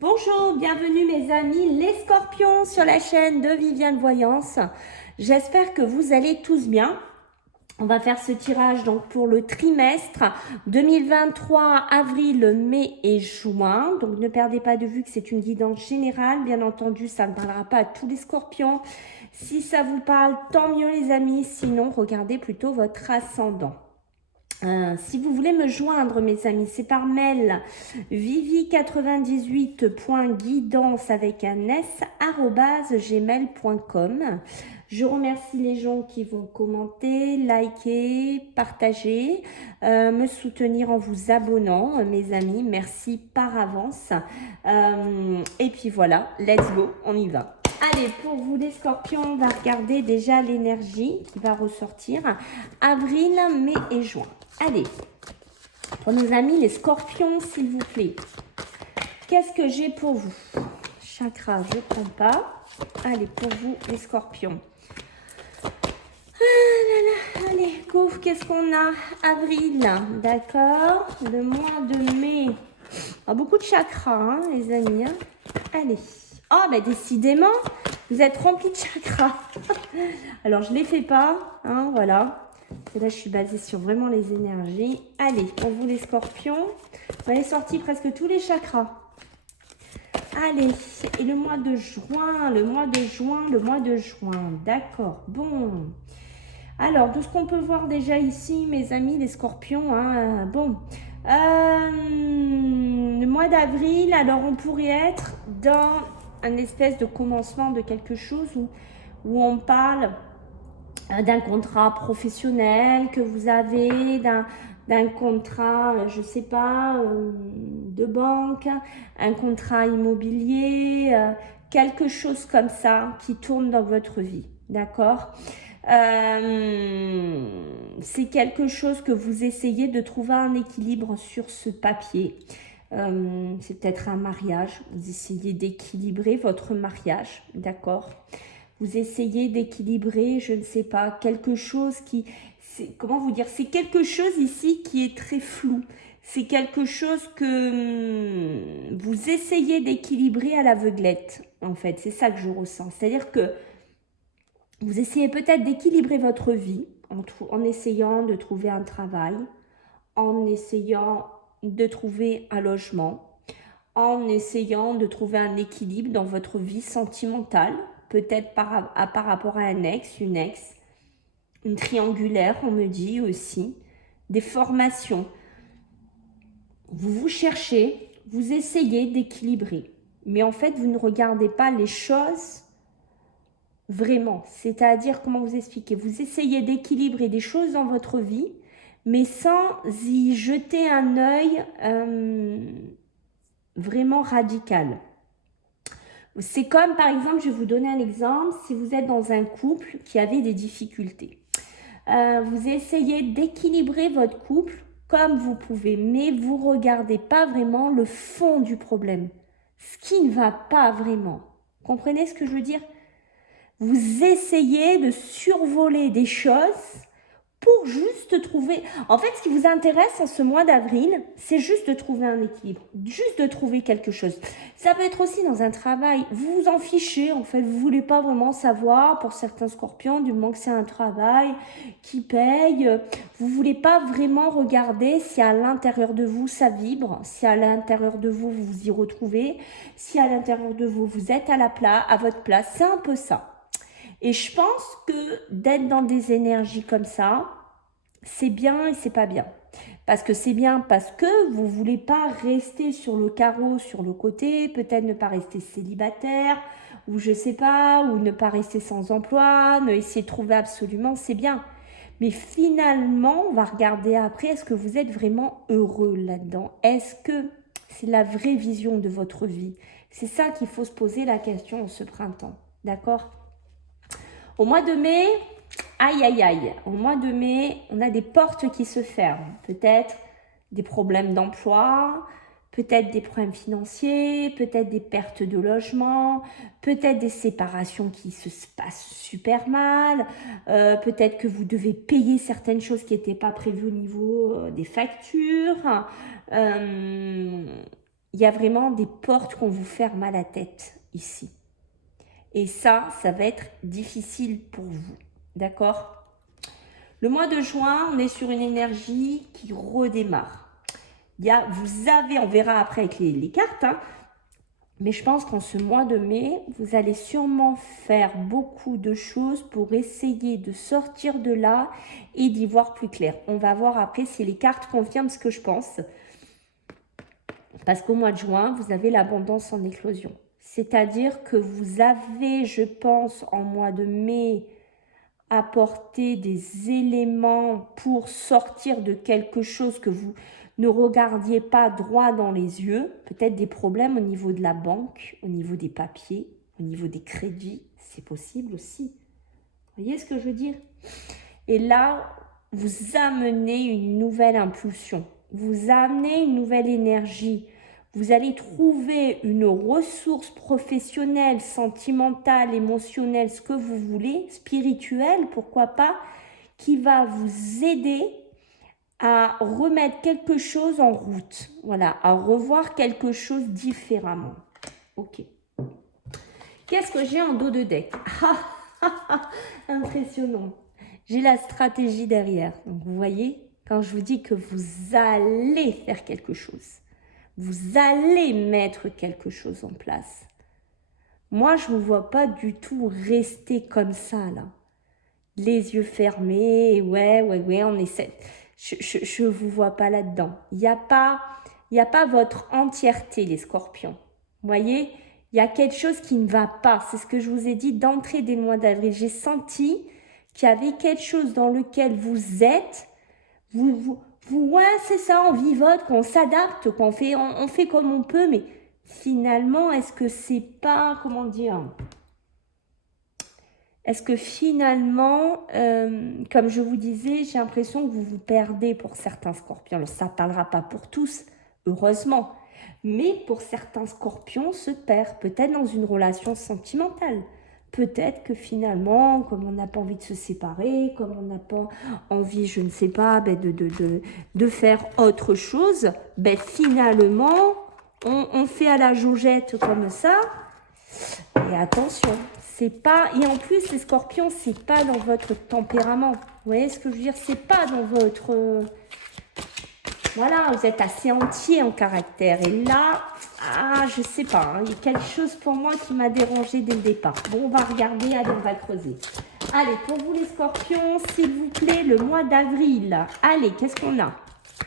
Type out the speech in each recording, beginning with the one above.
Bonjour, bienvenue mes amis les scorpions sur la chaîne de Viviane Voyance. J'espère que vous allez tous bien. On va faire ce tirage donc pour le trimestre 2023, avril, mai et juin. Donc ne perdez pas de vue que c'est une guidance générale. Bien entendu, ça ne parlera pas à tous les scorpions. Si ça vous parle, tant mieux les amis. Sinon, regardez plutôt votre ascendant. Si vous voulez me joindre, mes amis, c'est par mail vivi98.guidance avec un s @gmail.com. Je remercie les gens qui vont commenter, liker, partager, me soutenir en vous abonnant, mes amis. Merci par avance. Et puis voilà, let's go, on y va. Allez, pour vous les scorpions, on va regarder déjà l'énergie qui va ressortir. Avril, mai et juin. Allez, pour nos amis les scorpions, s'il vous plaît. Qu'est-ce que j'ai pour vous? Chakra, je ne prends pas. Allez, pour vous les scorpions. Ah là là, allez, go, qu'est-ce qu'on a? Avril, d'accord. Le mois de mai. Ah, beaucoup de chakras, hein, les amis. Hein. Allez. Oh, bah décidément, vous êtes remplis de chakras. Alors, je ne les fais pas, hein, voilà. Et là, je suis basée sur vraiment les énergies. Allez, pour vous les scorpions, on est sorti presque tous les chakras. Allez, et le mois de juin, d'accord, bon. Alors, de ce qu'on peut voir déjà ici, mes amis, les scorpions, hein, bon. Le mois d'avril, alors on pourrait être dans un espèce de commencement de quelque chose où on parle d'un contrat professionnel que vous avez, d'un contrat, je sais pas, de banque, un contrat immobilier, quelque chose comme ça qui tourne dans votre vie, d'accord? C'est quelque chose que vous essayez de trouver un équilibre sur ce papier. C'est peut-être un mariage, vous essayez d'équilibrer votre mariage, d'accord? Vous essayez d'équilibrer, je ne sais pas, quelque chose qui... Comment vous dire? C'est quelque chose ici qui est très flou. C'est quelque chose que vous essayez d'équilibrer à l'aveuglette, en fait. C'est ça que je ressens. C'est-à-dire que vous essayez peut-être d'équilibrer votre vie en essayant de trouver un travail, en essayant de trouver un logement, en essayant de trouver un équilibre dans votre vie sentimentale, peut-être par rapport à un ex, une triangulaire, on me dit aussi, des formations. Vous cherchez, vous essayez d'équilibrer, mais en fait, vous ne regardez pas les choses vraiment. C'est-à-dire, comment vous expliquer? Vous essayez d'équilibrer des choses dans votre vie, mais sans y jeter un œil vraiment radical. C'est comme, par exemple, je vais vous donner un exemple, si vous êtes dans un couple qui avait des difficultés. Vous essayez d'équilibrer votre couple comme vous pouvez, mais vous ne regardez pas vraiment le fond du problème, ce qui ne va pas vraiment. Comprenez ce que je veux dire? Vous essayez de survoler des choses pour juste trouver... En fait, ce qui vous intéresse en ce mois d'avril, c'est juste de trouver un équilibre, juste de trouver quelque chose. Ça peut être aussi dans un travail. Vous vous en fichez, en fait. Vous ne voulez pas vraiment savoir, pour certains scorpions, du moment que c'est un travail qui paye. Vous ne voulez pas vraiment regarder si à l'intérieur de vous, ça vibre, si à l'intérieur de vous, vous vous y retrouvez, si à l'intérieur de vous, vous êtes à votre place. C'est un peu ça. Et je pense que d'être dans des énergies comme ça, c'est bien et c'est pas bien. Parce que c'est bien parce que vous voulez pas rester sur le carreau, sur le côté, peut-être ne pas rester célibataire, ou je sais pas, ou ne pas rester sans emploi, ne essayer de trouver absolument, c'est bien. Mais finalement, on va regarder après, est-ce que vous êtes vraiment heureux là-dedans? Est-ce que c'est la vraie vision de votre vie? C'est ça qu'il faut se poser la question en ce printemps, d'accord? Au mois de mai, aïe aïe aïe, au mois de mai, on a des portes qui se ferment. Peut-être des problèmes d'emploi, peut-être des problèmes financiers, peut-être des pertes de logement, peut-être des séparations qui se passent super mal, peut-être que vous devez payer certaines choses qui n'étaient pas prévues au niveau des factures. il y a vraiment des portes qu'on vous ferme à la tête ici. Et ça va être difficile pour vous. D'accord? Le mois de juin, on est sur une énergie qui redémarre. Vous avez, on verra après avec les cartes, hein, mais je pense qu'en ce mois de mai, vous allez sûrement faire beaucoup de choses pour essayer de sortir de là et d'y voir plus clair. On va voir après si les cartes confirment ce que je pense. Parce qu'au mois de juin, vous avez l'abondance en éclosion. C'est-à-dire que vous avez, je pense, en mois de mai, apporté des éléments pour sortir de quelque chose que vous ne regardiez pas droit dans les yeux. Peut-être des problèmes au niveau de la banque, au niveau des papiers, au niveau des crédits. C'est possible aussi. Vous voyez ce que je veux dire? Et là, vous amenez une nouvelle impulsion. Vous amenez une nouvelle énergie. Vous allez trouver une ressource professionnelle, sentimentale, émotionnelle, ce que vous voulez, spirituelle, pourquoi pas, qui va vous aider à remettre quelque chose en route. Voilà, à revoir quelque chose différemment. Ok. Qu'est-ce que j'ai en dos de deck? Impressionnant. J'ai la stratégie derrière. Donc, vous voyez, quand je vous dis que vous allez faire quelque chose, vous allez mettre quelque chose en place. Moi, je ne vous vois pas du tout rester comme ça, là. Les yeux fermés, ouais, on essaie. Je ne vous vois pas là-dedans. Il n'y a pas votre entièreté, les scorpions. Vous voyez, il y a quelque chose qui ne va pas. C'est ce que je vous ai dit d'entrée dès le mois d'avril. J'ai senti qu'il y avait quelque chose dans lequel vous êtes. Ouais, c'est ça, on vivote, qu'on s'adapte, on fait comme on peut, mais finalement, est-ce que c'est pas, comment dire, est-ce que finalement, comme je vous disais, j'ai l'impression que vous vous perdez pour certains scorpions. Alors, ça ne parlera pas pour tous, heureusement, mais pour certains scorpions, se perd peut-être dans une relation sentimentale. Peut-être que finalement, comme on n'a pas envie de se séparer, comme on n'a pas envie, je ne sais pas, de faire autre chose, finalement, on fait à la jaugette comme ça. Et attention, c'est pas... Et en plus, les scorpions, c'est pas dans votre tempérament. Vous voyez ce que je veux dire? C'est pas dans votre... Voilà, vous êtes assez entier en caractère. Et là, je sais pas, hein, il y a quelque chose pour moi qui m'a dérangé dès le départ. Bon, on va regarder, allez, on va creuser. Allez, pour vous les scorpions, s'il vous plaît, le mois d'avril. Allez, qu'est-ce qu'on a?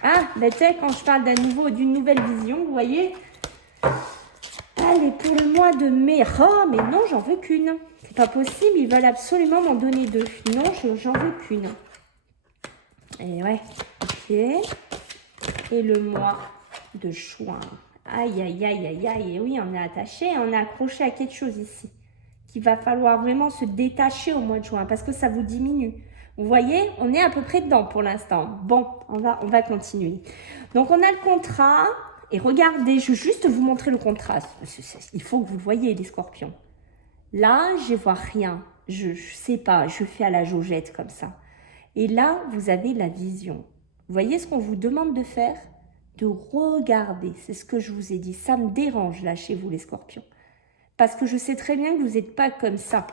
Ah, tu sais, quand je parle d'une nouvelle vision, vous voyez? Allez, pour le mois de mai. Oh, mais non, j'en veux qu'une. C'est pas possible, ils veulent absolument m'en donner deux. Non, j'en veux qu'une. Et ouais, ok. Et le mois de juin. Aïe, aïe, aïe, aïe, aïe. Et oui, on est attaché, on est accroché à quelque chose ici. Qu'il va falloir vraiment se détacher au mois de juin parce que ça vous diminue. Vous voyez, on est à peu près dedans pour l'instant. Bon, on va continuer. Donc, on a le contrat. Et regardez, je vais juste vous montrer le contraste. Il faut que vous le voyez, les scorpions. Là, je ne vois rien. Je ne sais pas, je fais à la jaugette comme ça. Et là, vous avez la vision. Vous voyez ce qu'on vous demande de faire? De regarder. C'est ce que je vous ai dit. Ça me dérange là chez vous, les scorpions. Parce que je sais très bien que vous n'êtes pas comme ça.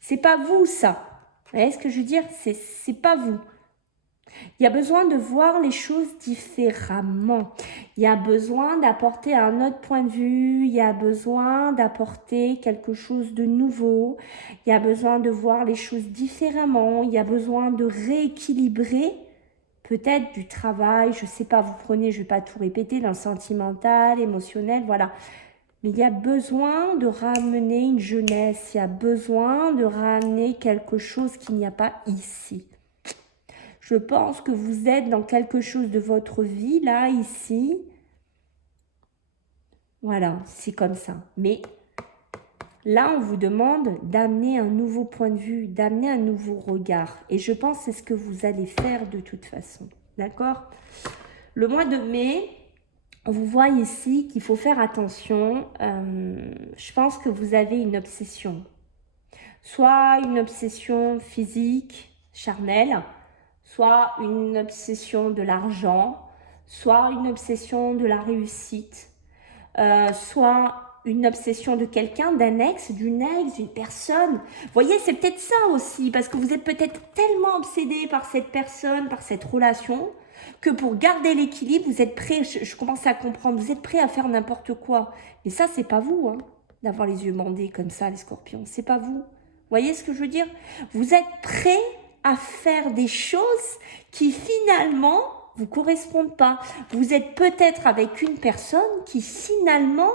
C'est pas vous, ça. Vous voyez ce que je veux dire? C'est pas vous. Il y a besoin de voir les choses différemment. Il y a besoin d'apporter un autre point de vue. Il y a besoin d'apporter quelque chose de nouveau. Il y a besoin de voir les choses différemment. Il y a besoin de rééquilibrer peut-être du travail. Je ne sais pas, vous prenez, je ne vais pas tout répéter, dans le sentimental, émotionnel, voilà. Mais il y a besoin de ramener une jeunesse. Il y a besoin de ramener quelque chose qu'il n'y a pas ici. Je pense que vous êtes dans quelque chose de votre vie, là, ici. Voilà, c'est comme ça. Mais là, on vous demande d'amener un nouveau point de vue, d'amener un nouveau regard. Et je pense que c'est ce que vous allez faire de toute façon. D'accord? Le mois de mai, on vous voit ici qu'il faut faire attention. Je pense que vous avez une obsession. Soit une obsession physique, charnelle, soit une obsession de l'argent, soit une obsession de la réussite. soit une obsession de quelqu'un, d'un ex, d'une personne. Vous voyez, c'est peut-être ça aussi, parce que vous êtes peut-être tellement obsédé par cette personne, par cette relation, que pour garder l'équilibre, vous êtes prêt, je commence à comprendre, vous êtes prêt à faire n'importe quoi. Mais ça, c'est pas vous, hein, d'avoir les yeux bandés comme ça, les scorpions. C'est pas vous. Vous voyez ce que je veux dire? Vous êtes prêt à faire des choses qui finalement vous correspondent pas. Vous êtes peut-être avec une personne qui finalement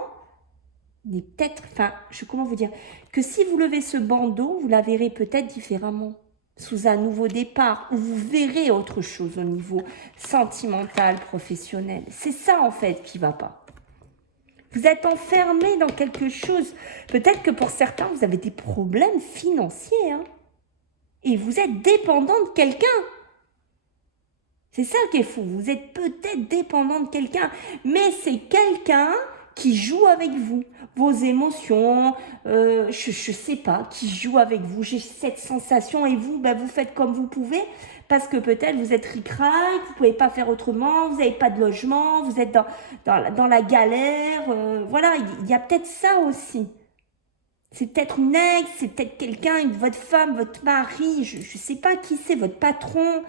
n'est peut-être, enfin, comment vous dire, que si vous levez ce bandeau, vous la verrez peut-être différemment, sous un nouveau départ, où vous verrez autre chose au niveau sentimental, professionnel. C'est ça en fait qui va pas. Vous êtes enfermé dans quelque chose. Peut-être que pour certains, vous avez des problèmes financiers, hein, et vous êtes dépendant de quelqu'un. C'est ça qui est fou. Vous êtes peut-être dépendant de quelqu'un, mais c'est quelqu'un qui joue avec vous, vos émotions, je sais pas, qui joue avec vous. J'ai cette sensation et vous, ben, vous faites comme vous pouvez parce que peut-être vous êtes ric-rac, vous pouvez pas faire autrement, vous n'avez pas de logement, vous êtes dans la galère. Voilà, il y a peut-être ça aussi. C'est peut-être une ex, c'est peut-être quelqu'un, votre femme, votre mari, je sais pas qui c'est, votre patron.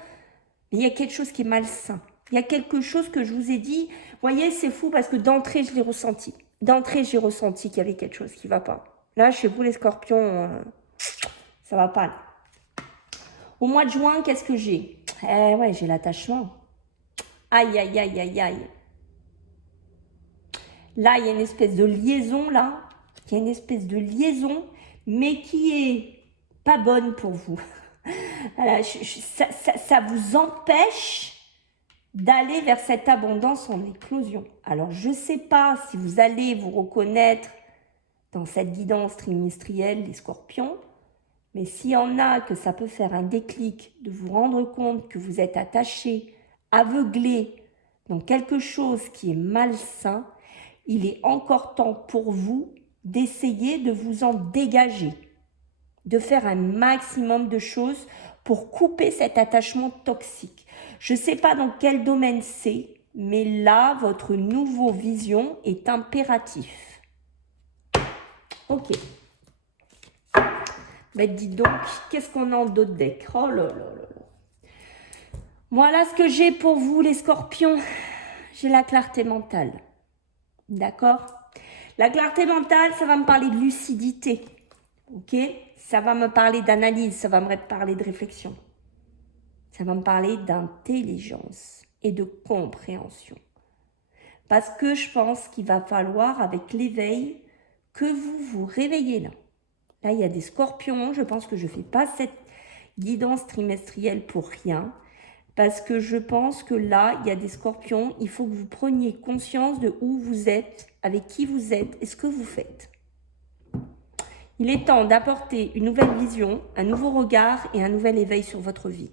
Mais il y a quelque chose qui est malsain. Il y a quelque chose que je vous ai dit. Vous voyez, c'est fou parce que d'entrée, je l'ai ressenti. D'entrée, j'ai ressenti qu'il y avait quelque chose qui ne va pas. Là, chez vous, les scorpions, ça ne va pas. Là. Au mois de juin, qu'est-ce que j'ai? Ouais, j'ai l'attachement. Aïe, aïe, aïe, aïe, aïe. Là, il y a une espèce de liaison, là. Il y a une espèce de liaison, mais qui est pas bonne pour vous. Voilà, ça vous empêche d'aller vers cette abondance en éclosion. Alors, je ne sais pas si vous allez vous reconnaître dans cette guidance trimestrielle des scorpions, mais s'il y en a que ça peut faire un déclic de vous rendre compte que vous êtes attaché, aveuglé dans quelque chose qui est malsain, il est encore temps pour vous d'essayer de vous en dégager, de faire un maximum de choses pour couper cet attachement toxique. Je ne sais pas dans quel domaine c'est, mais là, votre nouvelle vision est impératif. Ok. Ben dis donc, qu'est-ce qu'on a en d'autres decks? Oh là là là là. Voilà ce que j'ai pour vous, les scorpions. J'ai la clarté mentale. D'accord? La clarté mentale, ça va me parler de lucidité. Ok? Ça va me parler d'analyse, ça va me parler de réflexion. Ça va me parler d'intelligence et de compréhension. Parce que je pense qu'il va falloir, avec l'éveil, que vous vous réveillez là. Là, il y a des scorpions. Je pense que je ne fais pas cette guidance trimestrielle pour rien. Parce que je pense que là, il y a des scorpions. Il faut que vous preniez conscience de où vous êtes, avec qui vous êtes et ce que vous faites. Il est temps d'apporter une nouvelle vision, un nouveau regard et un nouvel éveil sur votre vie.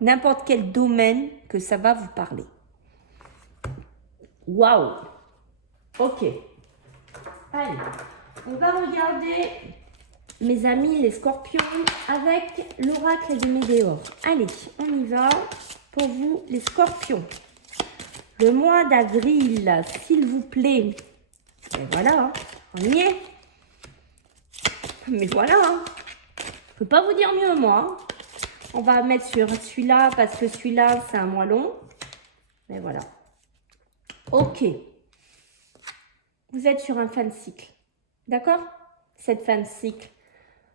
N'importe quel domaine que ça va vous parler. Waouh! Ok. Allez, on va regarder, mes amis, les scorpions, avec l'oracle de Médéor. Allez, on y va pour vous, les scorpions. Le mois d'avril, s'il vous plaît. Et voilà, on y est. Mais voilà, je ne peux pas vous dire mieux, moi. On va mettre sur celui-là, parce que celui-là, c'est un mois long. Mais voilà. Ok. Vous êtes sur un fin de cycle. D'accord? Cette fin de cycle.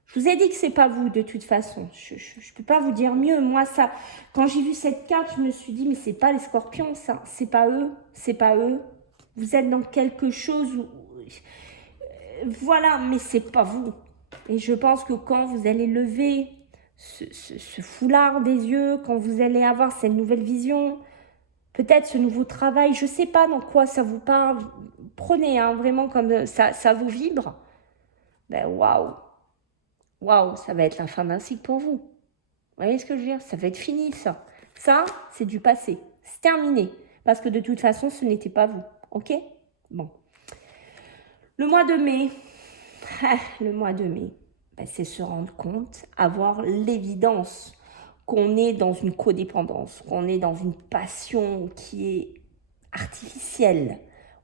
Je vous ai dit que c'est pas vous, de toute façon. Je ne peux pas vous dire mieux. Moi, ça, quand j'ai vu cette carte, je me suis dit, mais c'est pas les scorpions, ça. C'est pas eux. C'est pas eux. Vous êtes dans quelque chose où... Voilà, mais c'est pas vous. Et je pense que quand vous allez lever ce foulard des yeux, quand vous allez avoir cette nouvelle vision, peut-être ce nouveau travail, je ne sais pas dans quoi ça vous parle, prenez vraiment comme ça vous vibre, ben waouh, waouh, ça va être la fin d'un cycle pour vous. Vous voyez ce que je veux dire? Ça va être fini ça. Ça, c'est du passé, c'est terminé, parce que de toute façon, ce n'était pas vous, ok? Bon. Le mois de mai, ben, c'est se rendre compte, avoir l'évidence qu'on est dans une codépendance, qu'on est dans une passion qui est artificielle,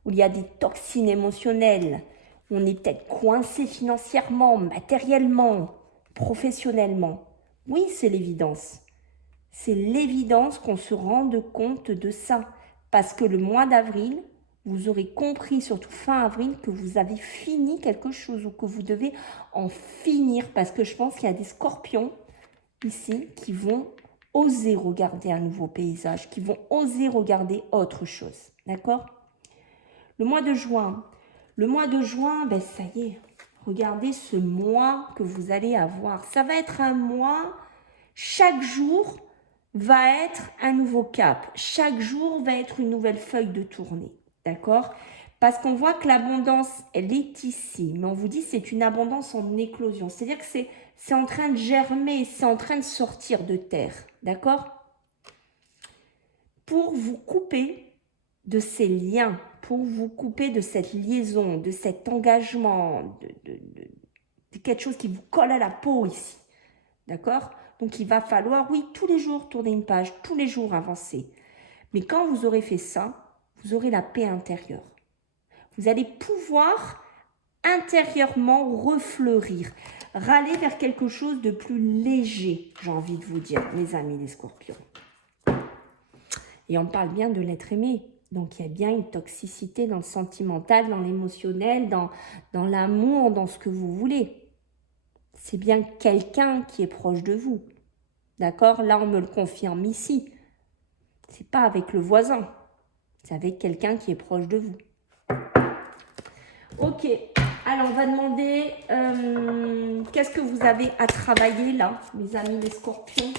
où il y a des toxines émotionnelles, où on est peut-être coincé financièrement, matériellement, professionnellement. Oui, c'est l'évidence. C'est l'évidence qu'on se rende compte de ça. Parce que le mois d'avril, vous aurez compris, surtout fin avril, que vous avez fini quelque chose ou que vous devez en finir. Parce que je pense qu'il y a des scorpions ici qui vont oser regarder un nouveau paysage, qui vont oser regarder autre chose. D'accord? Le mois de juin, ben ça y est, regardez ce mois que vous allez avoir. Ça va être un mois, chaque jour va être un nouveau cap. Chaque jour va être une nouvelle feuille de tournée. D'accord? Parce qu'on voit que l'abondance, elle est ici. Mais on vous dit c'est une abondance en éclosion. C'est-à-dire que c'est en train de germer, c'est en train de sortir de terre. D'accord? Pour vous couper de ces liens, pour vous couper de cette liaison, de cet engagement, de quelque chose qui vous colle à la peau ici. D'accord? Donc, il va falloir, oui, tous les jours tourner une page, tous les jours avancer. Mais quand vous aurez fait ça, vous aurez la paix intérieure. Vous allez pouvoir intérieurement refleurir, râler vers quelque chose de plus léger, j'ai envie de vous dire, mes amis les scorpions. Et on parle bien de l'être aimé. Donc, il y a bien une toxicité dans le sentimental, dans l'émotionnel, dans l'amour, dans ce que vous voulez. C'est bien quelqu'un qui est proche de vous. D'accord? Là, on me le confirme ici. C'est pas avec le voisin. C'est avec quelqu'un qui est proche de vous. Ok. Alors, on va demander qu'est-ce que vous avez à travailler là, mes amis les scorpions?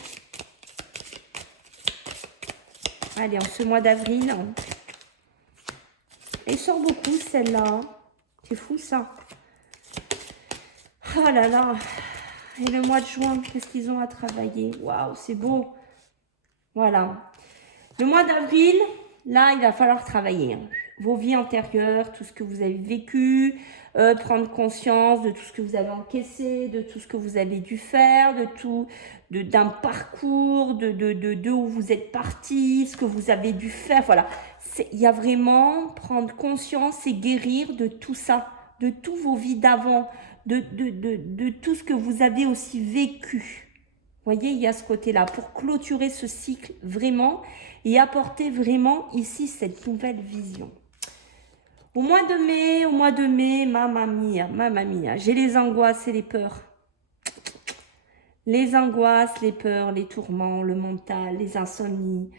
Allez, en ce mois d'avril. Elle sort beaucoup, celle-là. C'est fou, ça. Oh là là. Et le mois de juin, qu'est-ce qu'ils ont à travailler? Waouh, c'est beau. Voilà. Le mois d'avril, là, il va falloir travailler. Vos vies antérieures, tout ce que vous avez vécu, prendre conscience de tout ce que vous avez encaissé, de tout ce que vous avez dû faire, de tout, d'un parcours, de où vous êtes parti, ce que vous avez dû faire. Voilà. Il y a vraiment prendre conscience et guérir de tout ça, de toutes vos vies d'avant, de tout ce que vous avez aussi vécu. Vous voyez, il y a ce côté-là pour clôturer ce cycle vraiment et apporter vraiment ici cette nouvelle vision. Au mois de mai, mamma mia, j'ai les angoisses et les peurs. Les angoisses, les peurs, les tourments, le mental, les insomnies,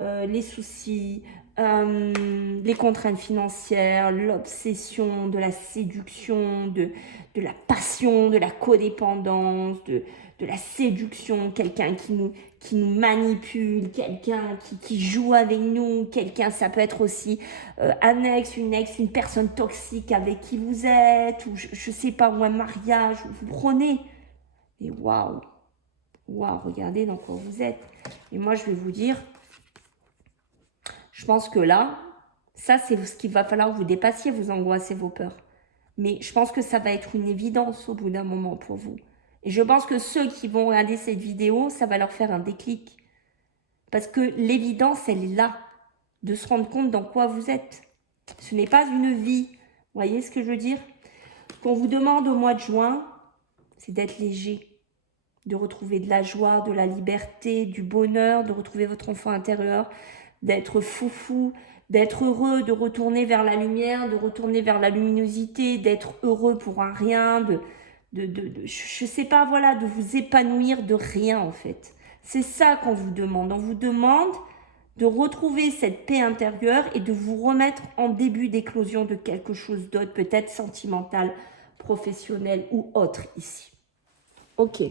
les soucis, les contraintes financières, l'obsession, de la séduction, de la passion, de la codépendance, de la séduction, quelqu'un qui nous manipule, quelqu'un qui joue avec nous, quelqu'un, ça peut être aussi un ex, une personne toxique avec qui vous êtes, ou je sais pas, ou un mariage, vous prenez, et waouh, regardez dans quoi vous êtes. Et moi, je vais vous dire, je pense que là, ça, c'est ce qu'il va falloir que vous dépassiez, vos angoisses et vos peurs. Mais je pense que ça va être une évidence au bout d'un moment pour vous. Et je pense que ceux qui vont regarder cette vidéo, ça va leur faire un déclic. Parce que l'évidence, elle est là, de se rendre compte dans quoi vous êtes. Ce n'est pas une vie. Vous voyez ce que je veux dire? Ce qu'on vous demande au mois de juin, c'est d'être léger, de retrouver de la joie, de la liberté, du bonheur, de retrouver votre enfant intérieur, d'être foufou, d'être heureux, de retourner vers la lumière, de retourner vers la luminosité, d'être heureux pour un rien, je sais pas, voilà, de vous épanouir de rien en fait. C'est ça qu'on vous demande. On vous demande de retrouver cette paix intérieure et de vous remettre en début d'éclosion de quelque chose d'autre, peut-être sentimental, professionnel ou autre ici. Ok.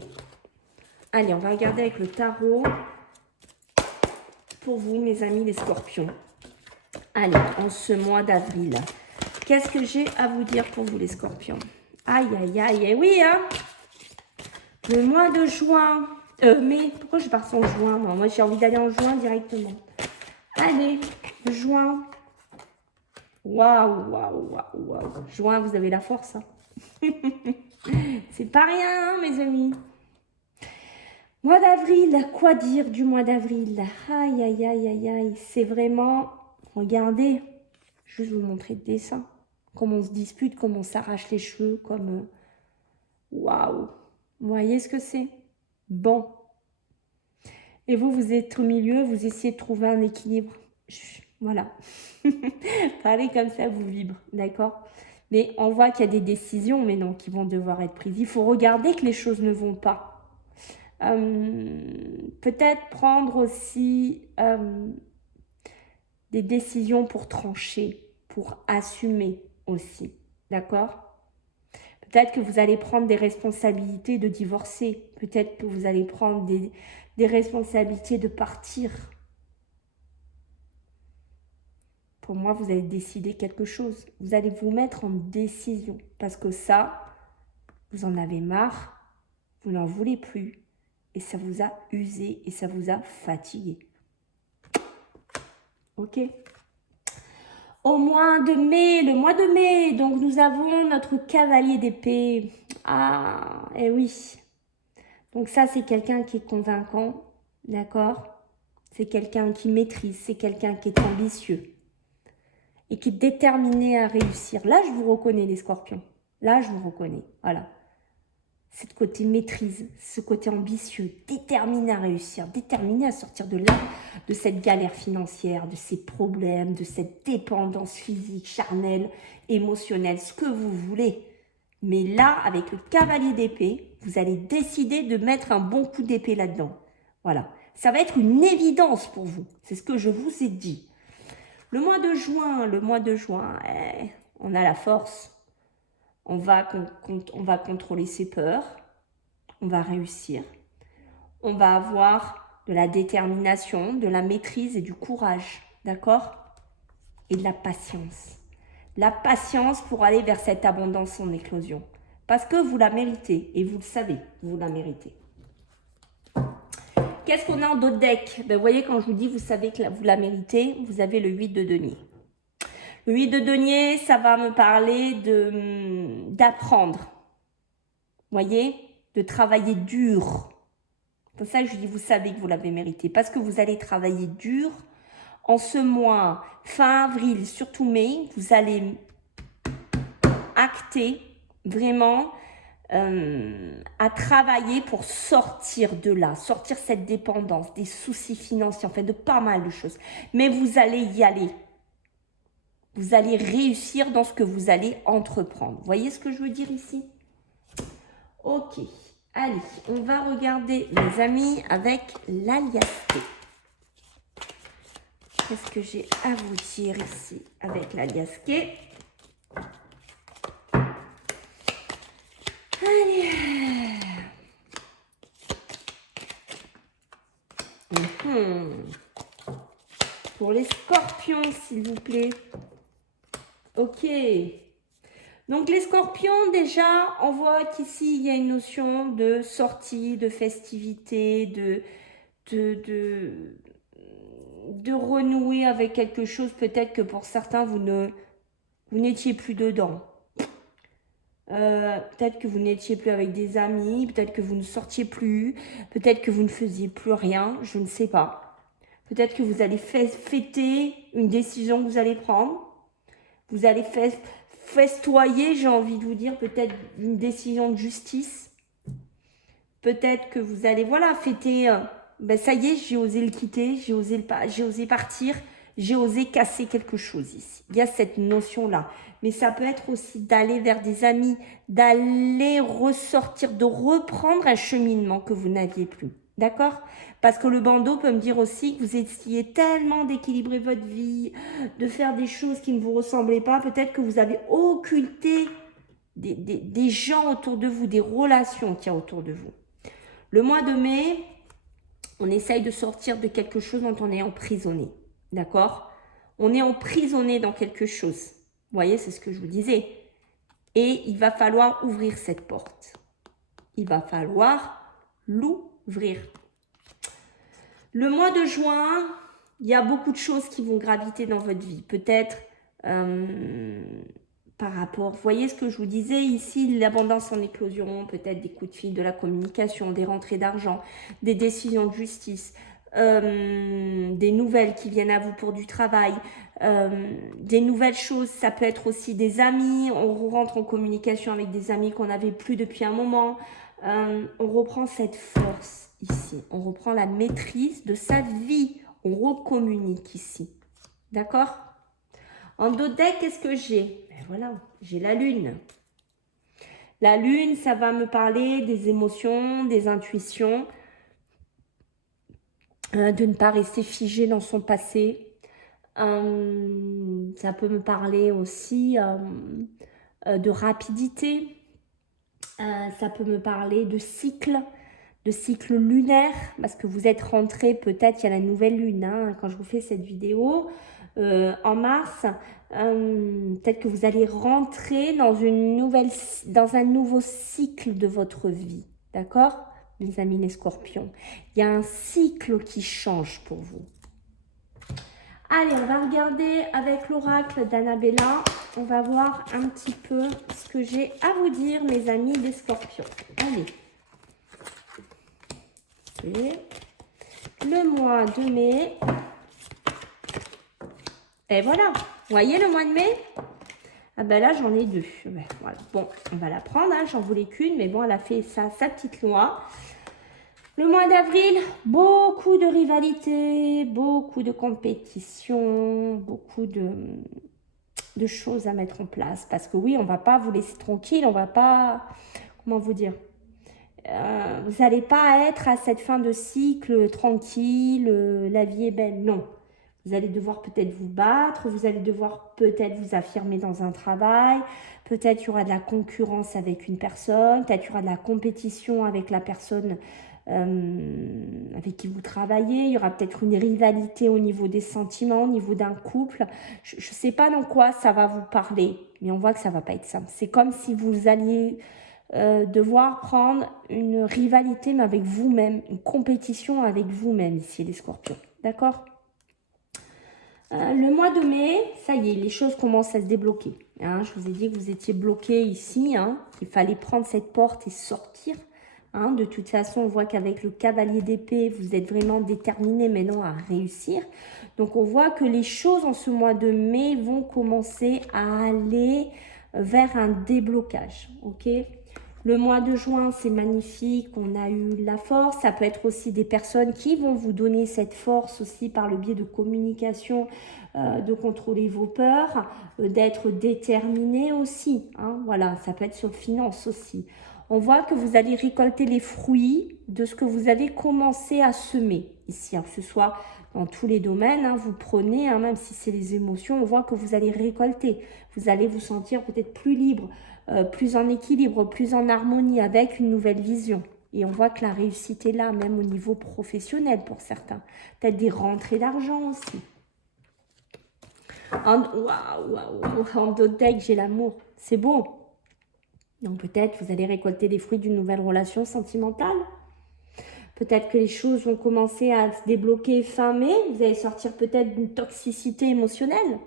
Allez, on va regarder avec le tarot pour vous, mes amis les scorpions. Allez, en ce mois d'avril, qu'est-ce que j'ai à vous dire pour vous les scorpions? Aïe, aïe, aïe, et oui, hein. Le mois de juin, mai, pourquoi je pars en juin? Moi, j'ai envie d'aller en juin directement. Allez, juin. Waouh. Juin, vous avez la force, hein. C'est pas rien, hein, mes amis. Mois d'avril, quoi dire du mois d'avril? Aïe, c'est vraiment, regardez, Juste vous montrer le dessin. Comment on se dispute, comment on s'arrache les cheveux, comme... Waouh! Vous voyez ce que c'est? Bon. Et vous, vous êtes au milieu, vous essayez de trouver un équilibre. Voilà. Parlez comme ça, vous vibre, d'accord? Mais on voit qu'il y a des décisions, mais non, qui vont devoir être prises. Il faut regarder que les choses ne vont pas. Peut-être prendre aussi des décisions pour trancher, pour assumer aussi, d'accord? Peut-être que vous allez prendre des responsabilités de divorcer. Peut-être que vous allez prendre des responsabilités de partir. Pour moi, vous allez décider quelque chose. Vous allez vous mettre en décision. Parce que ça, vous en avez marre, vous n'en voulez plus. Et ça vous a usé et ça vous a fatigué. Ok? Au mois de mai, le mois de mai, donc nous avons notre cavalier d'épée. Ah, eh oui. Donc ça, c'est quelqu'un qui est convaincant, d'accord? C'est quelqu'un qui maîtrise, c'est quelqu'un qui est ambitieux et qui est déterminé à réussir. Là, je vous reconnais les scorpions. Là, je vous reconnais, voilà. C'est ce côté maîtrise, ce côté ambitieux, déterminé à réussir, déterminé à sortir de là, de cette galère financière, de ces problèmes, de cette dépendance physique, charnelle, émotionnelle, ce que vous voulez. Mais là, avec le cavalier d'épée, vous allez décider de mettre un bon coup d'épée là-dedans. Voilà. Ça va être une évidence pour vous. C'est ce que je vous ai dit. Le mois de juin, on a la force. On va contrôler ses peurs. On va réussir. On va avoir de la détermination, de la maîtrise et du courage. D'accord? Et de la patience. La patience pour aller vers cette abondance en éclosion. Parce que vous la méritez. Et vous le savez, vous la méritez. Qu'est-ce qu'on a en d'autres decks? Ben, vous voyez, quand je vous dis, vous savez que vous la méritez, vous avez le 8 de denier. Le 8 de denier, ça va me parler d'apprendre. Vous voyez? De travailler dur. C'est pour ça que je dis, vous savez que vous l'avez mérité. Parce que vous allez travailler dur. En ce mois, fin avril, surtout mai, vous allez acter vraiment à travailler pour sortir de là, sortir cette dépendance, des soucis financiers, en fait, de pas mal de choses. Mais vous allez y aller. Vous allez réussir dans ce que vous allez entreprendre. Vous voyez ce que je veux dire ici? Ok. Allez, on va regarder, les amis, avec l'aliasté. Qu'est-ce que j'ai à vous dire ici avec l'aliasté? Allez. Pour les scorpions, s'il vous plaît. Ok. Donc les scorpions, déjà, on voit qu'ici, il y a une notion de sortie, de festivité, de renouer avec quelque chose. Peut-être que pour certains, vous n'étiez plus dedans. Peut-être que vous n'étiez plus avec des amis, peut-être que vous ne sortiez plus, peut-être que vous ne faisiez plus rien, je ne sais pas. Peut-être que vous allez fêter une décision que vous allez prendre. Vous allez festoyer, j'ai envie de vous dire, peut-être une décision de justice. Peut-être que vous allez, voilà, fêter, ben ça y est, j'ai osé le quitter, j'ai osé partir, j'ai osé casser quelque chose ici. Il y a cette notion-là. Mais ça peut être aussi d'aller vers des amis, d'aller ressortir, de reprendre un cheminement que vous n'aviez plus. D'accord? Parce que le bandeau peut me dire aussi que vous essayez tellement d'équilibrer votre vie, de faire des choses qui ne vous ressemblaient pas. Peut-être que vous avez occulté des gens autour de vous, des relations qu'il y a autour de vous. Le mois de mai, on essaye de sortir de quelque chose dont on est emprisonné. D'accord? On est emprisonné dans quelque chose. Vous voyez, c'est ce que je vous disais. Et il va falloir ouvrir cette porte. Il va falloir l'ouvrir. Le mois de juin, il y a beaucoup de choses qui vont graviter dans votre vie. Peut-être par rapport, vous voyez ce que je vous disais ici, l'abondance en éclosion, peut-être des coups de fil, de la communication, des rentrées d'argent, des décisions de justice. des nouvelles qui viennent à vous pour du travail, des nouvelles choses. Ça peut être aussi des amis. On rentre en communication avec des amis qu'on n'avait plus depuis un moment. On reprend cette force ici. On reprend la maîtrise de sa vie. On recommunique ici. D'accord? En dos de deck, qu'est-ce que j'ai? Ben voilà, j'ai la lune. La lune, ça va me parler des émotions, des intuitions, de ne pas rester figé dans son passé. Ça peut me parler aussi de rapidité. Ça peut me parler de cycle lunaire, parce que vous êtes rentré, peut-être il y a la nouvelle lune, hein, quand je vous fais cette vidéo, en mars, peut-être que vous allez rentrer dans un nouveau cycle de votre vie, d'accord, mes amis les scorpions. Il y a un cycle qui change pour vous. Allez, on va regarder avec l'oracle d'Annabella. On va voir un petit peu ce que j'ai à vous dire, mes amis les scorpions. Allez. Le mois de mai. Et voilà. Vous voyez le mois de mai? Ah ben là, j'en ai deux. Ben, voilà. Bon, on va la prendre. Hein. J'en voulais qu'une, mais bon, elle a fait sa petite loi. Le mois d'avril, beaucoup de rivalité, beaucoup de compétition, beaucoup de choses à mettre en place. Parce que oui, on ne va pas vous laisser tranquille, on ne va pas, comment vous dire, vous n'allez pas être à cette fin de cycle tranquille, la vie est belle, non. Vous allez devoir peut-être vous battre, vous allez devoir peut-être vous affirmer dans un travail, peut-être il y aura de la concurrence avec une personne, peut-être il y aura de la compétition avec la personne avec qui vous travaillez, il y aura peut-être une rivalité au niveau des sentiments, au niveau d'un couple. Je ne sais pas dans quoi ça va vous parler, mais on voit que ça ne va pas être simple. C'est comme si vous alliez devoir prendre une rivalité, mais avec vous-même, une compétition avec vous-même ici, les scorpions. D'accord? Le mois de mai, ça y est, les choses commencent à se débloquer. Hein, je vous ai dit que vous étiez bloqué ici, hein, qu'il fallait prendre cette porte et sortir. Hein, de toute façon, on voit qu'avec le cavalier d'épée, vous êtes vraiment déterminé maintenant à réussir. Donc, on voit que les choses en ce mois de mai vont commencer à aller vers un déblocage. Ok? Le mois de juin, c'est magnifique, on a eu la force. Ça peut être aussi des personnes qui vont vous donner cette force aussi par le biais de communication, de contrôler vos peurs, d'être déterminé aussi. Hein, voilà, ça peut être sur finance aussi. On voit que vous allez récolter les fruits de ce que vous avez commencé à semer ici, hein, que ce soit dans tous les domaines, hein, vous prenez, hein, même si c'est les émotions, on voit que vous allez récolter. Vous allez vous sentir peut-être plus libre, plus en équilibre, plus en harmonie avec une nouvelle vision. Et on voit que la réussite est là, même au niveau professionnel pour certains. Peut-être des rentrées d'argent aussi. En d'autres decks, j'ai l'amour. C'est beau. Donc peut-être vous allez récolter les fruits d'une nouvelle relation sentimentale. Peut-être que les choses vont commencer à se débloquer fin mai. Vous allez sortir peut-être d'une toxicité émotionnelle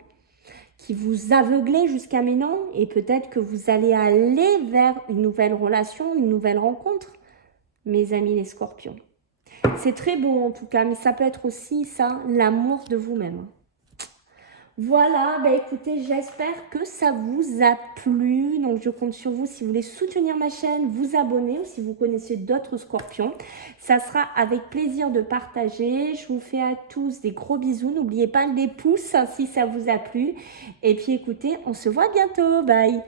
qui vous aveuglait jusqu'à maintenant. Et peut-être que vous allez aller vers une nouvelle relation, une nouvelle rencontre. Mes amis les scorpions. C'est très beau en tout cas, mais ça peut être aussi ça, l'amour de vous-même. Voilà, bah écoutez, j'espère que ça vous a plu. Donc, je compte sur vous si vous voulez soutenir ma chaîne, vous abonner ou si vous connaissez d'autres scorpions. Ça sera avec plaisir de partager. Je vous fais à tous des gros bisous. N'oubliez pas les pouces si ça vous a plu. Et puis, écoutez, on se voit bientôt. Bye!